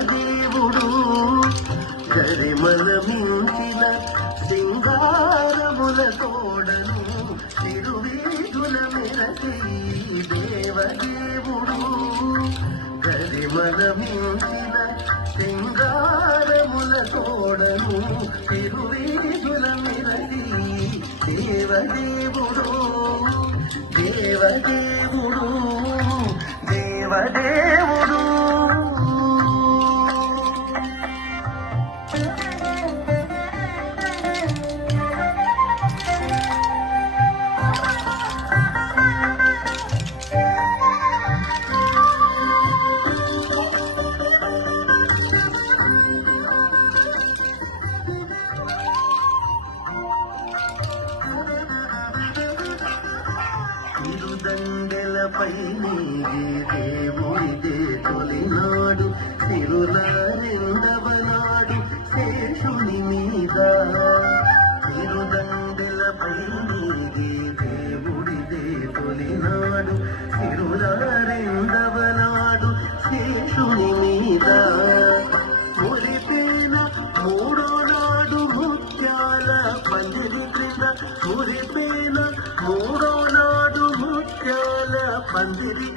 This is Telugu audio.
దేవదేవుడు గరిమల మించిన సింగారముల తోడను తిరువీధుల మెరసి దేవదేవుడు గరిమల మించిన సింగారముల తోడను తిరువీధుల మెరసి దేవదేవుడు దేవదేవుడు దేవదేవుడు తిరుదండెలపై నీగే దేవుడిదే తొలినాడు తిరుల రెండవ నాడు శేషుని మీద తిరుదండెలపై నీగే దేవుడిదే తొలినాడు తిరుల రెండవ నాడు శేషుని మీద మురిపేన మూడో నాడు ముత్యాల పందిరి క్రింద మురిపేన మూడో నాడు ముత్యాల పందిరి